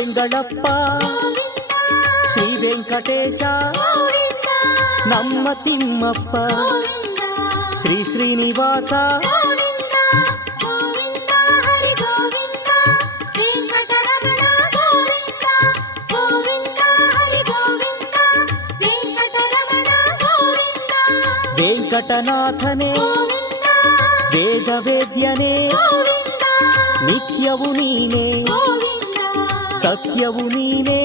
ವೆಂಗಳಪ್ಪ ಶ್ರೀ ವೆಂಕಟೇಶ ನಮ್ಮ ತಿಮ್ಮಪ್ಪ ಶ್ರೀ ಶ್ರೀನಿವಾಸ ವೆಂಕಟನಾಥನೇ ವೇದ ವೇದ್ಯನೇ ನಿತ್ಯವು ನೀನೇ ಸತ್ಯವು ನೀನೇ